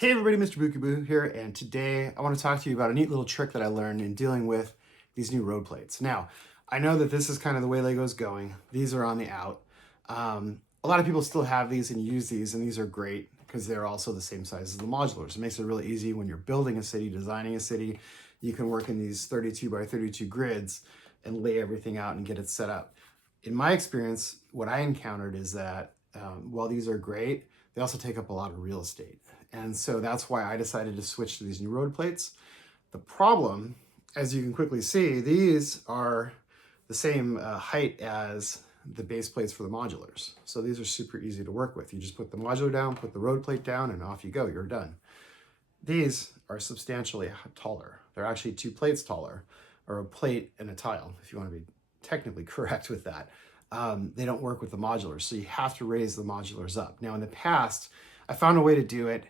Hey everybody, MrBookieboo here, and today I want to talk to you about a neat little trick that I learned in dealing with these new road plates. Now, I know that this is kind of the way Lego's going. These are on the out. A lot of people still have these and use these, and these are great because they're also the same size as the modulars. It makes it really easy when you're building a city, designing a city. You can work in these 32 by 32 grids and lay everything out and get it set up. In my experience, what I encountered is that while these are great, they also take up a lot of real estate. And so that's why I decided to switch to these new road plates. The problem, as you can quickly see, these are the same height as the base plates for the modulars. So these are super easy to work with. You just put the modular down, put the road plate down, and off you go, you're done. These are substantially taller. They're actually 2 plates taller, or a plate and a tile, if you want to be technically correct with that. They don't work with the modulars, so you have to raise the modulars up. Now in the past, I found a way to do it.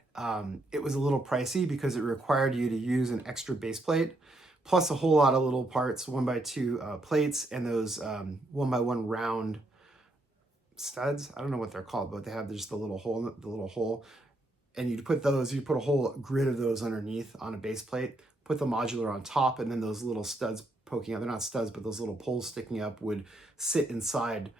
It was a little pricey because it required you to use an extra base plate, plus a whole lot of little parts, 1x2 plates, and those 1x1 round studs. I don't know what they're called, but they have just the little hole, and you put a whole grid of those underneath on a base plate, put the modular on top, and then those little studs poking out, they're not studs, but those little poles sticking up would sit inside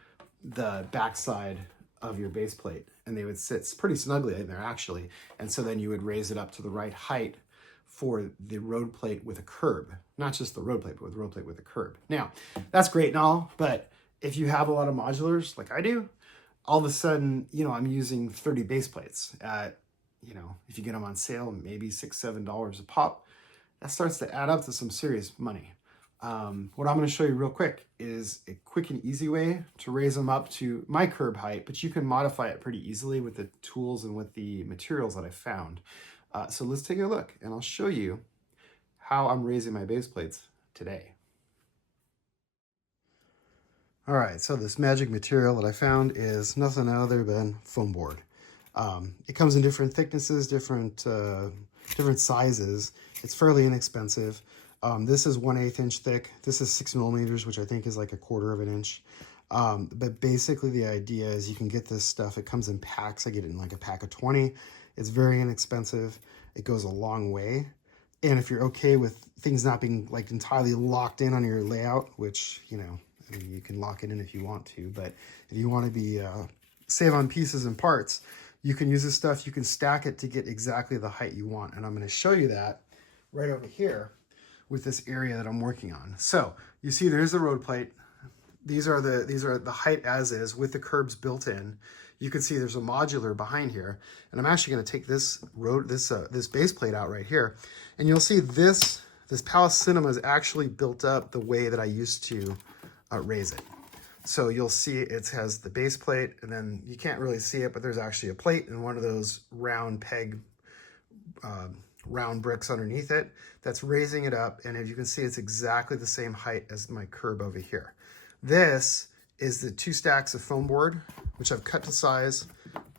the backside of your base plate, and they would sit pretty snugly in there actually. And so then you would raise it up to the right height for the road plate with a curb, not just the road plate, but with the road plate with a curb. Now, that's great and all, but if you have a lot of modulars like I do, all of a sudden, I'm using 30 base plates at, if you get them on sale, maybe $6, $7 a pop. That starts to add up to some serious money. What I'm going to show you real quick is a quick and easy way to raise them up to my curb height, but you can modify it pretty easily with the tools and with the materials that I found. So let's take a look, and I'll show you how I'm raising my base plates today. All right, so this magic material that I found is nothing other than foam board. It comes in different thicknesses, different sizes. It's fairly inexpensive. This is 1/8 inch thick. This is 6 millimeters, which I think is like 1/4 of an inch. But basically the idea is you can get this stuff. It comes in packs. I get it in like a pack of 20. It's very inexpensive. It goes a long way. And if you're okay with things not being like entirely locked in on your layout, which, you can lock it in if you want to, but if you want to be save on pieces and parts, you can use this stuff. You can stack it to get exactly the height you want. And I'm going to show you that right over here with this area that I'm working on. So you see there's the road plate. These are the height as is with the curbs built in. You can see there's a modular behind here, and I'm actually going to take this base plate out right here, and you'll see this Palace Cinema is actually built up the way that I used to raise it. So you'll see it has the base plate, and then you can't really see it, but there's actually a plate and one of those round bricks underneath it that's raising it up. And as you can see, it's exactly the same height as my curb over here. This is the 2 stacks of foam board, which I've cut to size,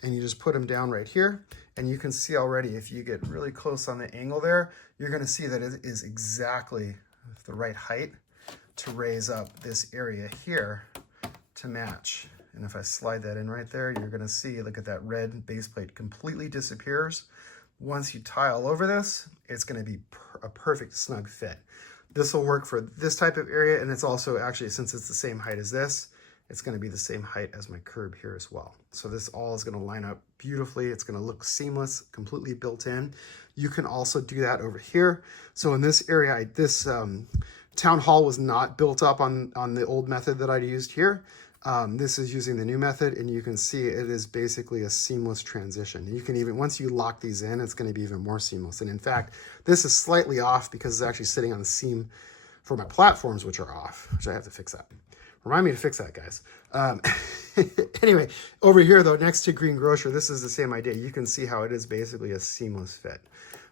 and you just put them down right here. And you can see already, if you get really close on the angle there, you're going to see that it is exactly the right height to raise up this area here to match. And if I slide that in right there, you're going to see, look at that red base plate completely disappears. Once you tile over this, it's going to be a perfect snug fit. This will work for this type of area, and it's also actually, since it's the same height as this, it's going to be the same height as my curb here as well. So this all is going to line up beautifully. It's going to look seamless, completely built in. You can also do that over here. So in this area, this town hall was not built up on the old method that I used here. This is using the new method, and you can see it is basically a seamless transition. You can even, once you lock these in, it's going to be even more seamless. And in fact, this is slightly off because it's actually sitting on the seam for my platforms, which are off, which I have to fix that. Remind me to fix that, guys. Anyway, over here though, next to Green Grocer, this is the same idea. You can see how it is basically a seamless fit.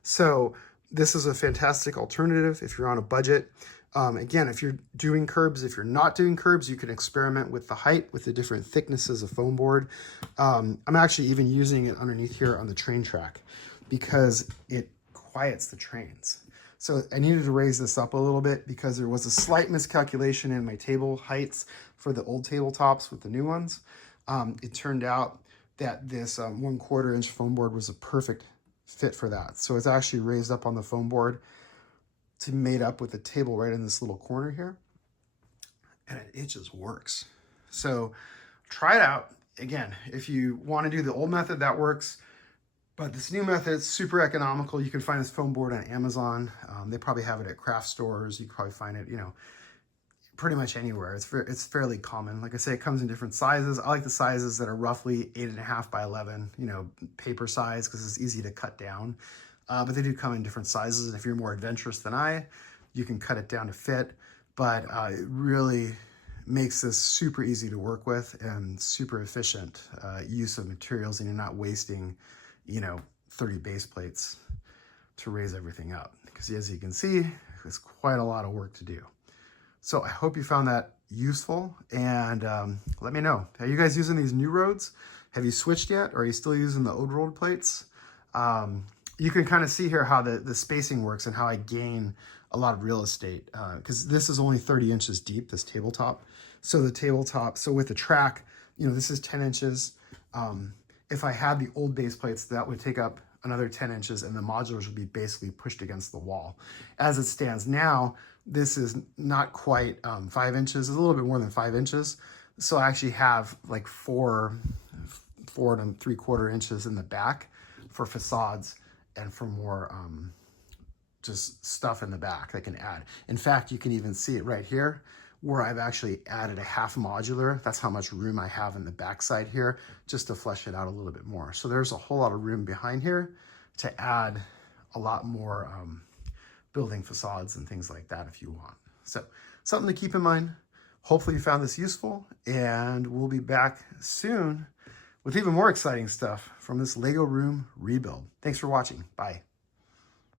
So this is a fantastic alternative if you're on a budget. Again, if you're doing curbs, if you're not doing curbs, you can experiment with the height, with the different thicknesses of foam board. I'm actually even using it underneath here on the train track because it quiets the trains. So I needed to raise this up a little bit because there was a slight miscalculation in my table heights for the old tabletops with the new ones. It turned out that this 1/4 inch foam board was a perfect fit for that. So it's actually raised up on the foam board to made up with the table right in this little corner here. And it just works. So try it out. Again, if you want to do the old method, that works. But this new method is super economical. You can find this foam board on Amazon. They probably have it at craft stores. You can probably find it, you know, pretty much anywhere. It's fairly common. Like I say, it comes in different sizes. I like the sizes that are roughly 8.5 by 11, you know, paper size, because it's easy to cut down. But they do come in different sizes. And if you're more adventurous than I, you can cut it down to fit. But it really makes this super easy to work with and super efficient use of materials, and you're not wasting, you know, 30 base plates to raise everything up. Because as you can see, it's quite a lot of work to do. So I hope you found that useful, and let me know. Are you guys using these new roads? Have you switched yet, or are you still using the old road plates? You can kind of see here how the spacing works and how I gain a lot of real estate, because this is only 30 inches deep, this tabletop. So the tabletop, so with the track, you know, this is 10 inches. If I had the old base plates, that would take up another 10 inches, and the modulars would be basically pushed against the wall. As it stands now, this is not quite 5 inches, it's a little bit more than 5 inches. So I actually have like 4 and 3/4 inches in the back for facades and for more just stuff in the back that can add. In fact, you can even see it right here where I've actually added a half modular. That's how much room I have in the back side here, just to flesh it out a little bit more. So there's a whole lot of room behind here to add a lot more building facades and things like that if you want. So something to keep in mind. Hopefully you found this useful, and we'll be back soon with even more exciting stuff from this Lego room rebuild. Thanks for watching. Bye.